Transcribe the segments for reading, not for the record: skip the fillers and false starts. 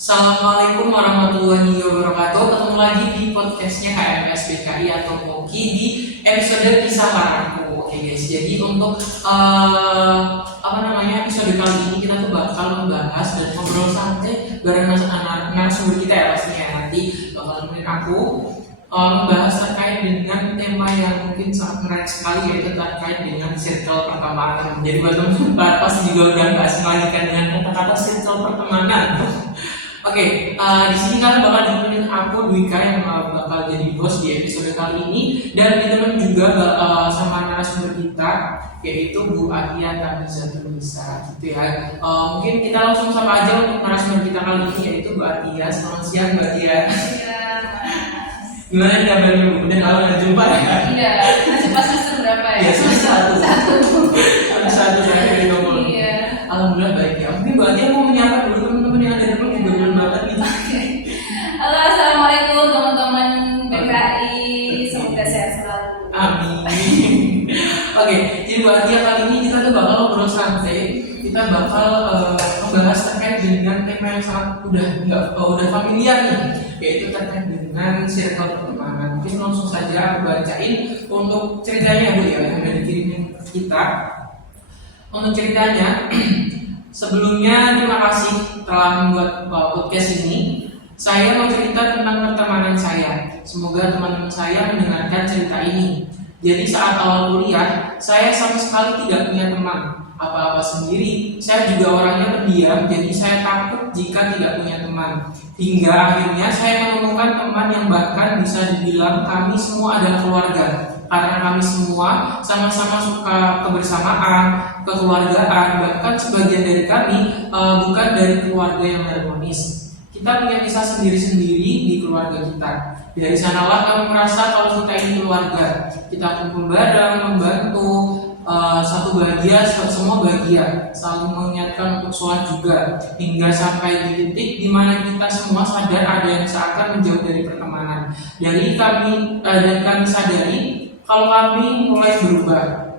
Assalamualaikum warahmatullahi wabarakatuh. Ketemu lagi di podcastnya HMS BKI atau Koki di episode kisah harapanku. Oke guys, jadi untuk episode kali ini kita tuh bakal membahas dan ngobrol santai bareng narasumber kita ya pastinya. Nanti bakal nemenin aku membahas terkait dengan tema yang mungkin sangat menarik sekali, yaitu terkait dengan circle pertemanan. Jadi buat teman-teman pasti juga udah nggak asing lagi kan dengan kata-kata circle pertemanan. Oke, di sini kalian bakal ditemenin aku Dwika yang bakal jadi bos di episode kali ini, dan ditemenin juga sama narasumber kita yaitu Bu Atia Tamizatul Nisa gitu ya. Mungkin kita langsung sama aja untuk narasumber kita kali ini yaitu Bu Atia. Selamat siang Bu Atia. Gimana kabarnya Bu? Udah lama nggak jumpa ya? Iya, masih pas semester berapa ya? Iya, semester satu saya dari ngomong. Iya. Alhamdulillah baik ya. Mungkin Bu Atia mau menyapa dulu teman-teman yang ada di rumah juga belum banget nih. Halo, assalamualaikum teman-teman BKI, semoga sehat selalu. Amin. Oke, jadi Bu Atia kali ini kita tuh bakal ngobrol santai. Kita bakal membahas terkait dengan tema yang sangat udah familiar nih, yaitu terkait dengan circle pertemanan. Mungkin langsung saja aku bacain untuk ceritanya Bu ya, yang udah dikirimin kita. Untuk ceritanya, sebelumnya terima kasih telah membuat podcast ini. Saya mau cerita tentang pertemanan saya. Semoga teman-teman saya mendengarkan cerita ini. Jadi saat awal kuliah, saya sama sekali tidak punya teman apa-apa sendiri. Saya juga orangnya pendiam, jadi saya takut jika tidak punya teman. Hingga akhirnya saya menemukan teman yang bahkan bisa dibilang kami semua adalah keluarga. Karena kami semua sama-sama suka kebersamaan, kekeluargaan, bahkan sebagian dari kami bukan dari keluarga yang harmonis. Kita punya kisah sendiri-sendiri di keluarga kita. Dari sanalah kami merasa kalau kita ini keluarga. Kita kumpul bareng, membantu, satu bahagia, semua bahagia, saling mengingatkan untuk sholat juga, hingga sampai di titik di mana kita semua sadar ada yang seakan menjauh dari pertemanan. Dari kami dan kami sadari kalau kami mulai berubah.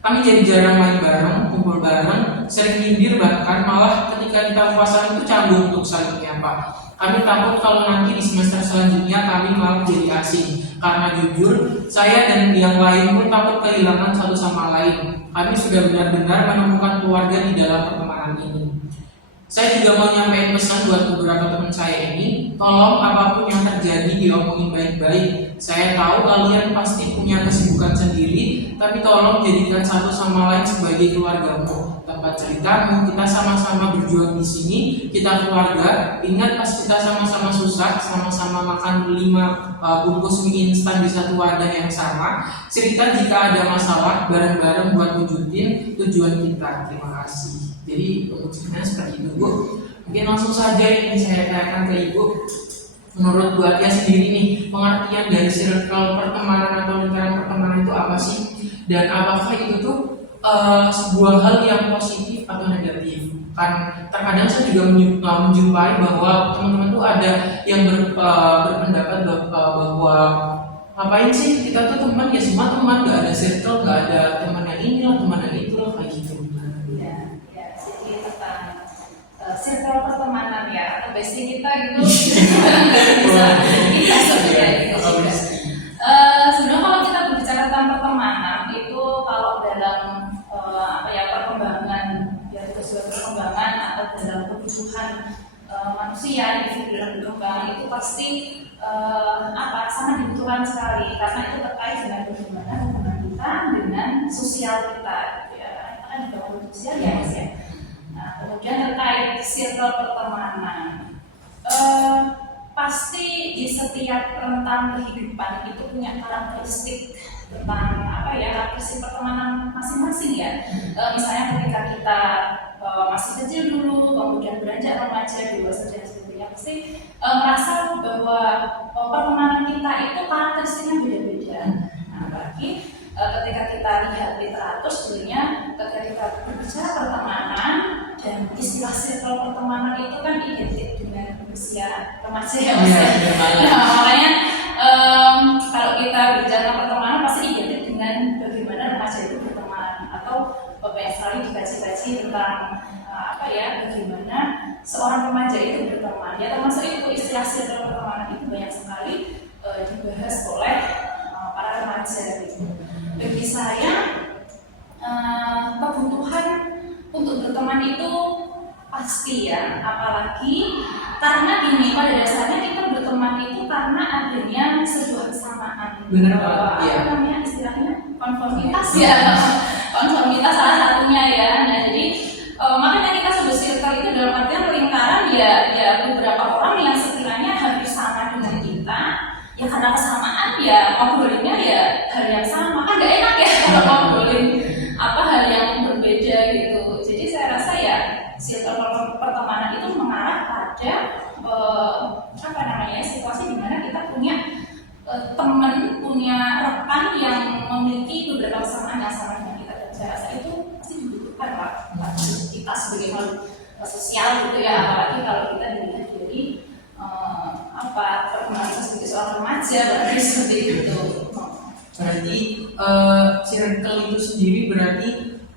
Kami jadi jarang main bareng, kumpul bareng, sering nyindir, bahkan malah ketika kita puasa itu canggung untuk saling menyapa. Kami takut kalau nanti di semester selanjutnya kami malah jadi asing. Karena jujur, saya dan yang lain pun takut kehilangan satu sama lain. Kami sudah benar-benar menemukan keluarga di dalam pertemanan ini. Saya juga mau nyampein pesan buat beberapa teman saya ini, tolong apapun yang terjadi diomongin baik-baik. Saya tahu kalian pasti punya kesibukan sendiri, tapi tolong jadikan satu sama lain sebagai keluargamu. Tempat ceritamu, kita sama-sama berjuang di sini, kita keluarga. Ingat pas kita sama-sama susah, sama-sama makan 5 bungkus mie instan di satu wadah yang sama. Cerita jika ada masalah, bareng-bareng buat wujudin tujuan kita. Terima kasih. Jadi untuk ceritanya seperti itu Bu. Mungkin langsung saja ini saya tanyakan ke Ibu. Menurut Bu Atia sendiri nih, pengertian dari circle pertemanan atau lingkaran pertemanan itu apa sih? Dan apakah itu tuh sebuah hal yang positif atau negatif? Kan terkadang saya juga menjumpai bahwa teman-teman tuh ada yang berpendapat bahwa ngapain sih kita tuh teman, ya semua teman, gak ada circle, gak ada teman yang ini lah, teman yang itu lah, kayak gitu. Circle pertemanan ya, atau bestie kita gitu. Bisa sebenarnya gitu. Sebenarnya kalau kita berbicara tentang pertemanan itu kalau dalam perkembangan ya sesuai perkembangan atau dalam kebutuhan manusia individu dalam berkembang itu pasti sangat dibutuhkan sekali karena itu terkait dengan bagaimana hubungan kita dengan sosial kita gitu ya. Kita kan juga makhluk sosial ya Mas ya. Kemudian terkait circle pertemanan, pasti di setiap rentang kehidupan itu punya karakteristik tentang karakteristik pertemanan masing-masing ya. Misalnya ketika kita masih kecil dulu, kemudian beranjak remaja, dewasa dan sebagainya, pasti merasa bahwa pertemanan kita itu karakteristiknya beda-beda. Nah, bagi ketika kita lihat literatur sebenarnya ketika kita berbicara pertemanan dan istilah circle pertemanan itu kan identik dengan usia remaja ya Mas. Nah, makanya kalau kita berbicara pertemanan pasti identik dengan bagaimana remaja itu berteman atau banyak sekali dikaji-kaji tentang bagaimana seorang remaja itu berteman, ya termasuk itu istilah circle pertemanan itu banyak sekali dibahas oleh para remaja gitu. Bagi saya kebutuhan untuk berteman itu pasti ya, apalagi karena gini, pada dasarnya kita berteman itu karena adanya sebuah kesamaan. Benar, apa namanya istilahnya konformitas ya, konformitas salah satunya ya. Nah jadi makanya kita sebut circle itu dalam artian lingkaran ya beberapa orang yang sekiranya hampir sama dengan kita, ya karena kesamaan ya ngobrolinnya ya hal yang sama, kan gak enak ya kalau ngobrolin apa hal yang berbeda gitu. Jadi saya rasa ya circle pertemanan itu mengarah pada apa namanya situasi di mana kita punya teman, punya rekan yang memiliki beberapa kesamaan yang sama dengan kita, dan saya rasa itu pasti dibutuhkan lah kita sebagai makhluk sosial gitu ya, apalagi kalau kita dilihat dari perkembangan sebagai seorang remaja berarti seperti itu. Berarti circle itu sendiri berarti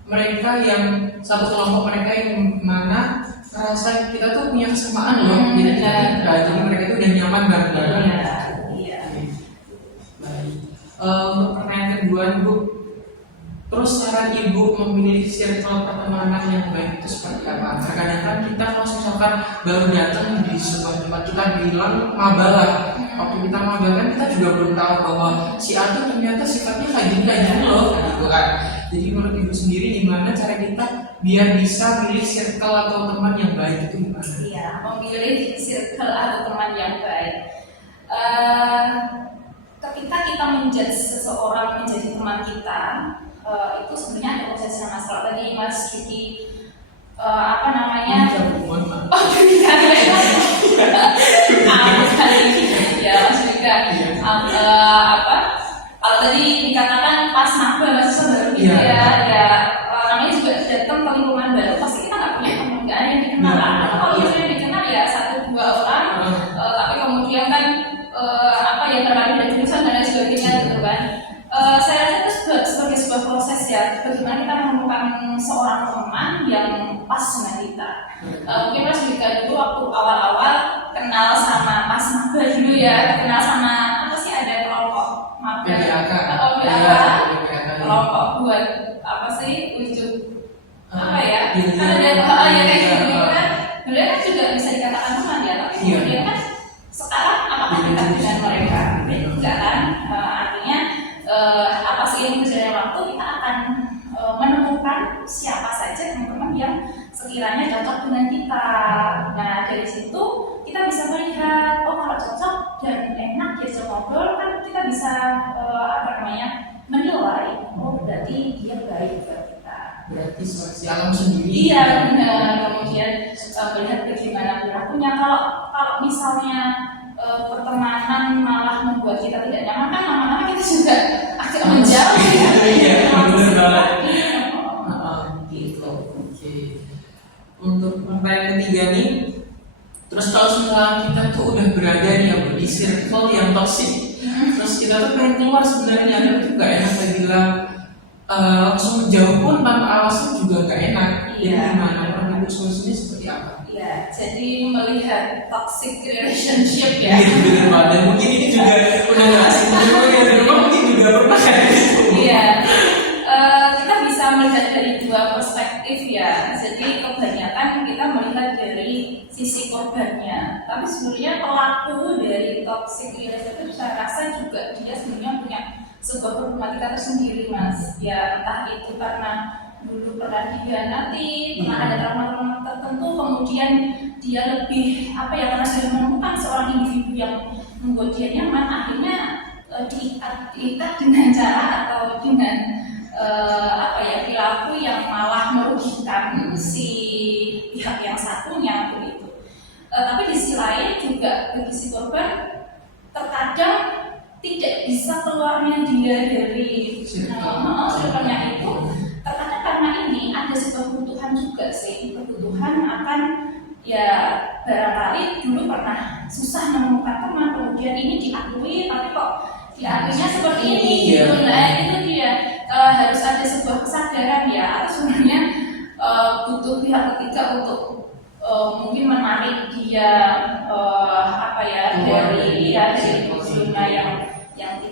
mereka yang satu kelompok mereka yang mana rasa kita tuh punya kesamaan loh, jadi mereka tuh udah nyaman bareng-bareng. Iya. Baik. Untuk pertanyaan kedua, Bu, terus saran Ibu memilih circle pertemanan yang baik itu seperti apa? Terkadang kan kita kalau misalkan baru datang di sebuah tempat, kita bilang maba lah. Waktu kita maba kan kita juga belum tahu bahwa si A tuh ternyata sifatnya kayak gini loh, gitu kan. Jadi menurut Ibu sendiri gimana cara kita biar bisa milih circle atau teman yang baik itu gimana? Iya, memilih circle atau teman yang baik. Ketika kita menjudge seseorang menjadi teman kita, itu sebenarnya ada proses yang Mas. Kalau tadi Mas Diki apa namanya? Oh, bukan ya Mas juga. Kalau tadi dikatakan pas maba mahasiswa baru gitu ya, namanya juga datang ke lingkungan baru, pasti kita nggak punya teman, nggak ada yang dikenal. Atau kalau misalnya dikenal ya 1-2 orang, tapi kemudian kan yang terkadang dari jurusan dan lain sebagainya gitu kan. Saya rasa itu sebagai sebuah proses ya, bagaimana kita menemukan seorang teman yang pas dengan kita. Mungkin Mas juga dulu waktu awal-awal kenal sama Mas maba dulu ya, kenal sama apa sih, ada kelompok maba, kelompok buat apa sih wujud apa ya, ada ya kayak gitu kan. Sebenarnya kan juga bisa dikatakan teman ya, tapi kemudian kan sekarang apakah kita dengan mereka? Enggak kan? Artinya apa sih yang berjalan waktu kita akan menemukan siapa saja teman-teman yang sekiranya cocok dengan kita. Nah dari situ kita bisa melihat kalau cocok dan enak diajak ngobrol, kan kita bisa menilai berarti dia baik buat kita. Berarti seleksi alam sendiri. Iya benar. Kemudian melihat bagaimana perilakunya. Kalau misalnya pertemanan malah membuat kita tidak nyaman, kan lama-lama kita juga agak menjauh ya. Iya, benar banget. Gitu. Oke. Untuk pertanyaan ketiga nih, terus kalau setelah kita tuh udah berada nih di circle yang toksik, terus kita tuh pengen keluar sebenarnya, ada tuh gak enak lagi bilang langsung jauh pun tanpa alasan juga gak enak. Jadi gimana? Menurut solusinya seperti apa? Ya, jadi melihat toxic relationship ya. Iya, benar banget. Dan mungkin ini juga udah nggak asing di rumah mungkin juga pernah kan? Iya, kita bisa melihat dari dua perspektif ya. Jadi kebanyakan kita melihat dari sisi korbannya, tapi sebenarnya pelaku dari toxic relationship saya rasa juga dia sebenarnya punya sebuah problematika tersendiri, Mas. Ya entah itu karena dulu pernah dihianati, pernah ada trauma-trauma tertentu, kemudian dia lebih karena sudah menemukan seorang individu yang membuat dia nyaman, akhirnya diikat dengan cara atau dengan perilaku yang malah merugikan si pihak yang satunya begitu. Tapi di sisi lain juga bagi si korban terkadang tidak bisa keluarnya dia dari circle-nya itu. Terkadang karena ini ada sebuah kebutuhan juga sih, kebutuhan akan ya barangkali dulu pernah susah menemukan teman, kemudian ini diakui, tapi kok diakuinya seperti ini gitu. Nah itu dia harus ada sebuah kesadaran ya, atau sebenarnya butuh pihak ketiga untuk mungkin menarik dia apa ya dari zona yang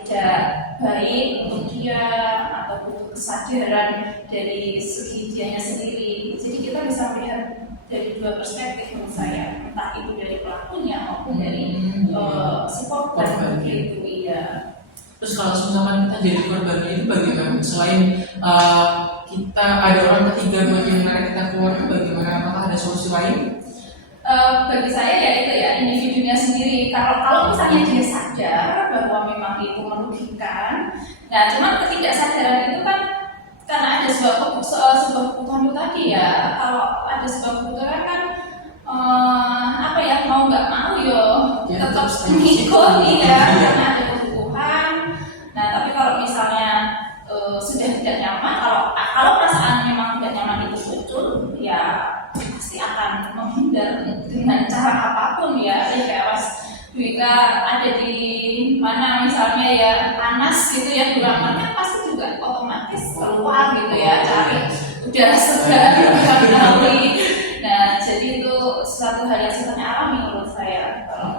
tidak baik untuk dia atau butuh kesadaran dari segi dianya sendiri. Jadi kita bisa melihat dari dua perspektif menurut saya, entah itu dari pelakunya maupun dari si korban begitu. Iya. Terus kalau misalkan kita jadi korbannya itu bagaimana? Selain kita ada orang ketiga buat yang menarik kita keluar, bagaimana? Apakah ada solusi lain? Bagi saya ya itu ya individunya sendiri. Kalau misalnya dia sadar bahwa memang itu merugikan, nah cuman ketidaksadaran itu kan karena ada sebuah kebutuhan itu tadi ya. Kalau ada sebuah kebutuhan kan apa ya, mau nggak mau yo tetap mengikuti ya karena ada kebutuhan. Nah tapi kalau misalnya sudah tidak nyaman, kalau perasaan memang tidak nyaman itu muncul, ya pasti akan menghindar dengan cara apapun ya. Kayak pas Dwika ada di mana misalnya ya panas gitu ya, kurang kan pasti juga otomatis keluar gitu ya, cari udara segar kali. Nah jadi itu suatu hal yang sifatnya alami menurut saya. Kalau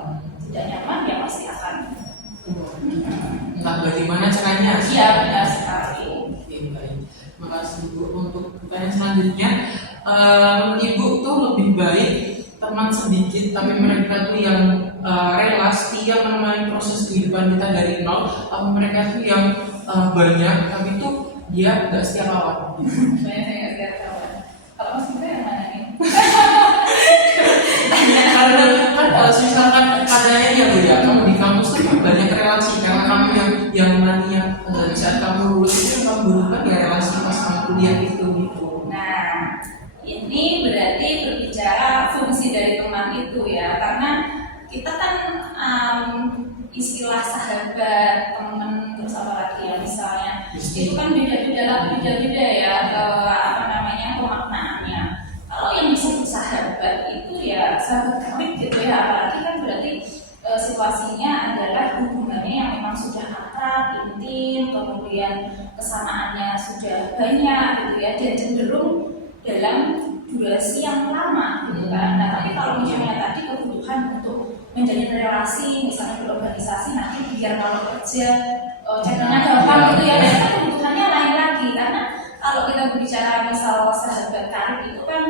tidak nyaman ya pasti akan. Entah bagaimana caranya. Iya benar sekali. Oke, baik. Makasih Ibu. Untuk pertanyaan selanjutnya, menurut Ibu tuh lebih baik teman sedikit tapi mereka tuh yang rela setia menemani proses kehidupan kita dari nol, atau mereka tuh yang banyak tapi tuh dia nggak setia kawan? Banyak yang nggak setia kawan. Kalau Mas Bunda yang mana nih? Karena kan misalkan katanya ya Bu ya, kamu di kampus tuh kan banyak relasi, karena kamu yang nantinya di saat kamu lulus itu kamu butuhkan ya relasi pas kamu kuliah itu gitu. Nah, ini berarti berbicara fungsi dari teman itu ya, karena kita kan istilah sahabat, teman, terus apa lagi ya misalnya, itu kan beda-beda ya apa namanya pemaknaannya. Kalau yang disebut sahabat itu ya sahabat karib gitu ya, apalagi kan berarti situasinya adalah hubungannya yang memang sudah akrab, intim, kemudian kesamaannya sudah banyak gitu ya, dan cenderung dalam durasi yang lama gitu kan. Nah tapi kalau misalnya tadi kebutuhan untuk menjalin relasi, misalnya berorganisasi, nanti biar kalau kerja chattingnya gampang gitu ya, dan kan kebutuhannya lain lagi. Karena kalau kita berbicara misal sahabat karib itu kan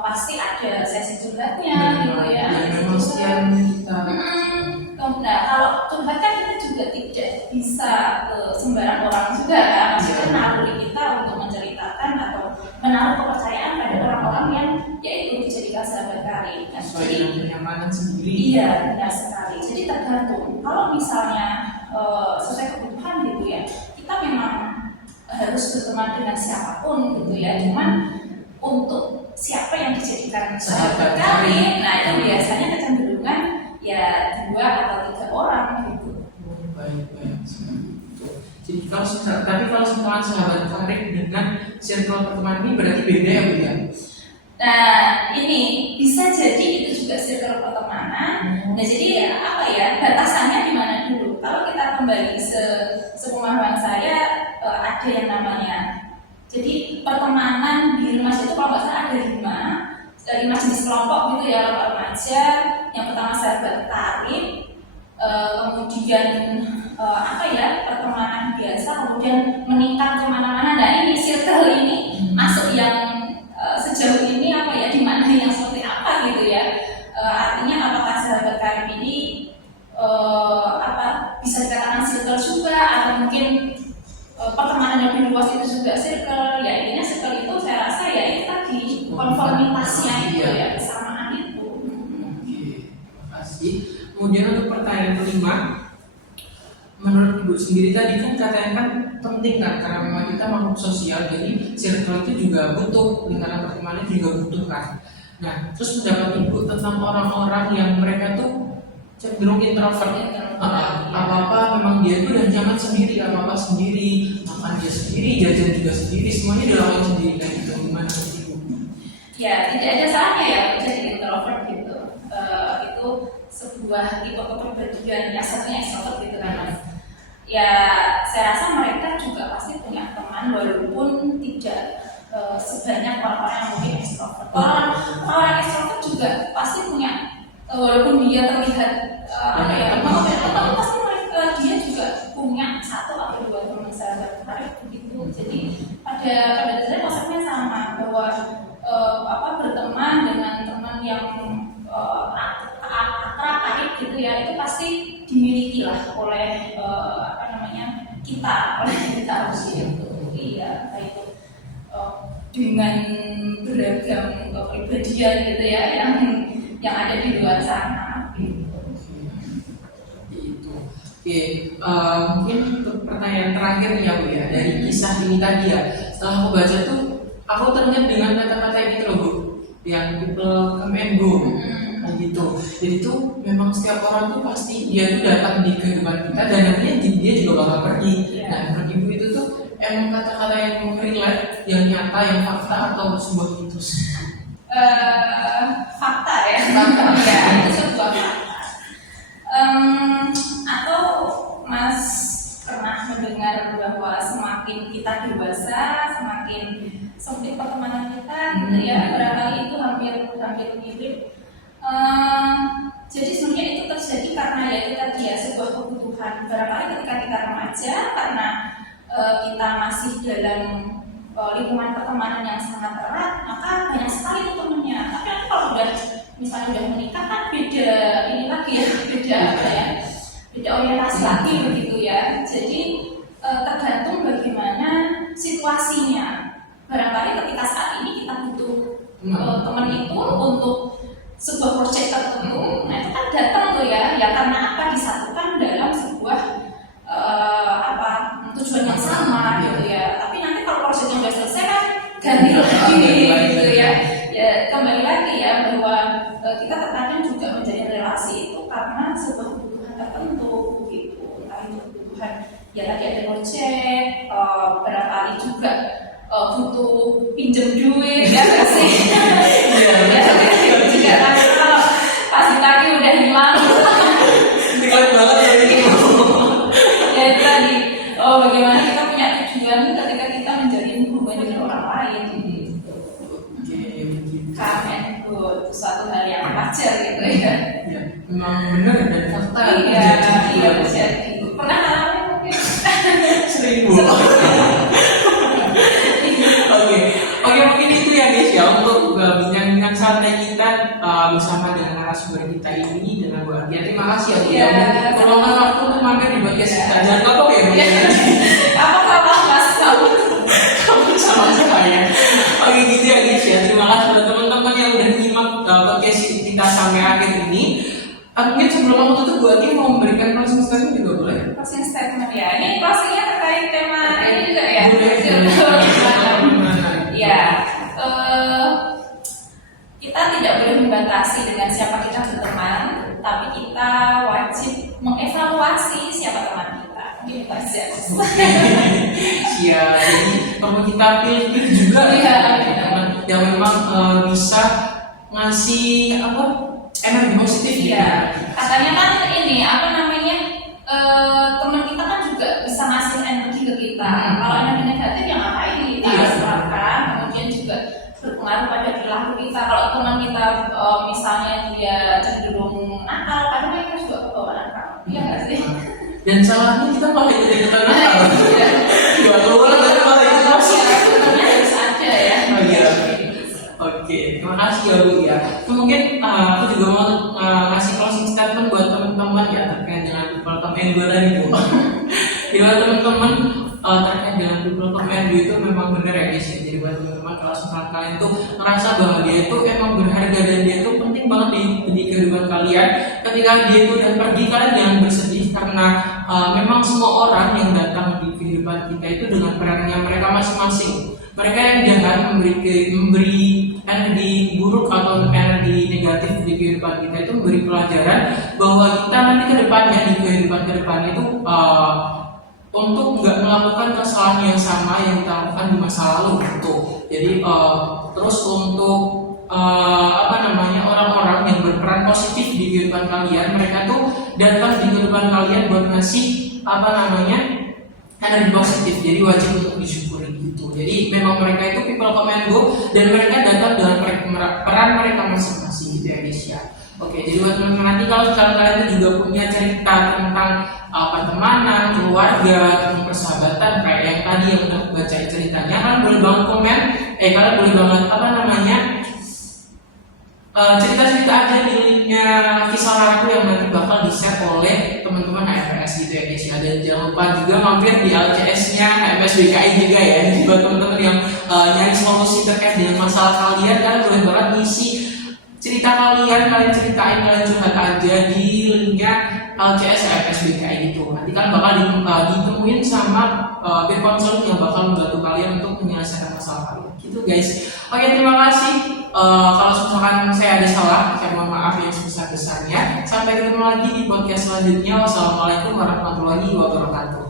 pasti ada sesi curhatnya gitu ya. Memang sekian kita. Nah kalau curhat kan kita juga tidak bisa sembarang orang juga kan, maksudnya naluri kita untuk menceritakan atau menaruh kepercayaan pada orang-orang yang yaitu dijadikan sahabat karib. Nah, sesuai dengan kenyamanan sendiri. Iya benar sekali. Jadi tergantung. Kalau misalnya sesuai kebutuhan gitu ya, kita memang harus berteman dengan siapapun gitu ya. Cuman untuk siapa yang dijadikan sahabat karib, nah itu biasanya kecenderungan ya 2 atau 3 orang gitu. Baik. Jadi kalau misalkan sahabat karib dengan circle pertemanan ini berarti beda ya Bu ya? Nah ini bisa jadi itu juga circle pertemanan. Nah jadi apa ya, batasannya di mana dulu? Kalau kita kembali sepemahaman saya ada yang namanya, jadi pertemanan di remaja itu kalau nggak salah ada 5 jenis kelompok gitu ya, kelompok remaja. Yang pertama sahabat karib, kemudian apa ya, pertemanan biasa, kemudian meningkat kemana-mana. Nah ini circle ini masuk yang sejauh ini apa ya, di mana yang seperti apa gitu ya. Artinya apakah sahabat karib ini apa bisa dikatakan circle juga, atau mungkin pertemanan yang lebih luas itu juga circle. Ya intinya circle itu saya rasa ya itu tadi konformitasnya itu ya, kesamaan itu. Oke, makasih. Kemudian untuk pertanyaan kelima, menurut Ibu sendiri tadi kan katanya kan penting kan, karena memang kita makhluk sosial, jadi circle itu juga butuh, lingkaran pertemanan juga butuh kan. Nah, terus pendapat Ibu tentang orang-orang yang mereka tuh cenderung introvert, apa-apa memang dia tuh udah nyaman sendiri, apa-apa sendiri, makan dia sendiri, jajan juga sendiri, semuanya dilakukan sendiri, kayak gitu. Gimana Ibu? Ya tidak ada salahnya ya jadi introvert gitu. Itu sebuah tipe kepribadian yang satunya extrovert gitu kan Mas. Ya saya rasa mereka juga pasti punya teman walaupun tidak sebanyak orang-orang yang mungkin extrovert. Orang extrovert walaupun dia terlihat tapi pasti dia juga punya satu atau dua teman sahabat karib begitu. Jadi pada dasarnya konsepnya sama, bahwa berteman dengan teman yang akrab karib gitu ya, itu pasti dimiliki lah oleh kita gitu. Iya, itu dengan beragam kepribadian gitu ya yang ada di luar sana gitu. Oke, mungkin untuk pertanyaan terakhir nih ya Bu ya, dari kisah ini tadi ya, setelah aku baca tuh aku teringat dengan kata-kata ini loh Bu, yang people come and go gitu. Jadi tuh memang setiap orang tuh pasti dia tuh datang di kehidupan kita dan nantinya dia juga bakal pergi. Nah menurut Ibu itu tuh emang kata-kata yang relate, yang nyata, yang fakta atau sebuah mitos? Fakta ya, ya itu sebuah fakta. Atau Mas pernah mendengar bahwa semakin kita dewasa, semakin sempit pertemanan kita, gitu ya, barangkali itu hampir mirip. Jadi sebenarnya itu terjadi karena ya itu tadi ya, sebuah kebutuhan. Barangkali ketika kita remaja, karena kita masih dalam lingkungan pertemanan yang sangat erat, maka banyak sekali itu temennya. Tapi nanti kalau misalnya udah menikah kan beda ini lagi ya, beda orientasi lagi begitu ya. Jadi tergantung bagaimana situasinya. Barangkali ketika saat ini kita butuh teman itu untuk sebuah proyek tertentu, nah itu kan datang tuh ya karena apa, disatukan dalam sebuah tujuan yang sama gitu ya. Tapi nanti kalau proyeknya udah selesai kan ganti lagi gitu ya. Ya kembali lagi ya bahwa kita terkadang juga menjadi relasi itu karena sebuah kebutuhan tertentu gitu. Entah itu kebutuhan ya tadi ada proyek, barangkali juga butuh pinjam duit ya sih. Juga kalau pas ditagih udah hilang. Diklik banget ya ini. Ya itu tadi. Bagaimana kita punya tujuan ketika kita menjalin hubungan dengan orang lain gitu. Come and go, itu suatu hal yang wajar gitu ya. Ya, memang benar dan fakta. Iya terjadi. Pernah ngalamin mungkin? Sering Bu. Oke, mungkin itu ya guys ya untuk bincang-bincang santai kita bersama dengan narasumber kita ini dengan Bu Ardia. Terima kasih ya Bu ya. Meluangkan waktu untuk mampir di podcast kita. Jangan kapok ya Bu. Apa Mas kamu Sama saya. Oke gitu ya guys ya. Terima kasih buat teman-teman yang udah nyimak podcast kita sampai akhir ini. Mungkin sebelum aku tutup Bu Ardia mau memberikan closing statement juga boleh? Closing statement ya. Ini closingnya terkait tema ini juga ya. Ya, kita tidak boleh membatasi dengan siapa kita berteman, tapi kita wajib mengevaluasi siapa teman kita. Gitu saja. Siap. Jadi kalau kita pilih juga teman yang memang bisa ngasih energi positif. Iya. Katanya kan ini teman kita kan juga bisa ngasih energi ke kita. Kalau energi negatif yang ngapain kita serahkan, kemudian juga berpengaruh pada perilaku kita. Kalau teman kita misalnya dia cenderung nakal, kadang kita juga kebawa nakal. Iya nggak sih? Dan salahnya kita malah jadi ikutan nakal. Iya, keluar dari malah itu masuk. Sebenarnya harus ada ya. Oke, terima kasih ya Bu ya. Mungkin aku juga mau ngasih closing statement buat teman-teman ya terkait dengan people come and go tadi Bu. Bila teman-teman terkait dengan people come and go itu memang benar ya guys ya. Jadi buat teman-teman kalau misalkan kalian tuh merasa bahwa dia itu emang berharga dan dia itu penting banget di kehidupan kalian, ketika dia itu udah pergi kalian jangan bersedih karena memang semua orang yang datang di kehidupan kita itu dengan perannya mereka masing-masing. Mereka yang jahat memberi energi buruk atau energi negatif di kehidupan kita itu memberi pelajaran bahwa kita nanti ke depannya di kehidupan itu untuk nggak melakukan kesalahan yang sama yang kita lakukan di masa lalu gitu. Jadi terus untuk orang-orang yang berperan positif di kehidupan kalian, mereka tuh datang di kehidupan kalian buat ngasih energi positif. Jadi wajib untuk disyukuri gitu. Jadi memang mereka itu people come and go dan mereka datang dengan peran mereka masing-masing gitu ya guys ya. Oke, jadi buat teman-teman nanti kalau kalian itu juga punya cerita tentang pertemanan, keluarga, tentang persahabatan kayak yang tadi yang udah aku baca ceritanya, kalian boleh banget komen, kalian boleh banget cerita-cerita aja di linknya kisah harapanku yang nanti bakal di-share oleh teman-teman HMPS gitu ya guys ya. Dan jangan lupa juga mampir di LCS-nya HMPS BKI juga ya. Jadi buat teman-teman yang nyari solusi terkait dengan masalah kalian boleh banget ngisi cerita kalian ceritain, kalian curhat aja di linknya LCS HMPS BKI gitu. Nanti kalian bakal ditemuin sama peer counselor yang bakal membantu kalian untuk menyelesaikan masalah kalian gitu guys. Oke, terima kasih. Kalau misalkan saya ada salah, saya mohon maaf yang sebesar-besarnya. Sampai ketemu lagi di podcast selanjutnya. Wassalamualaikum warahmatullahi wabarakatuh.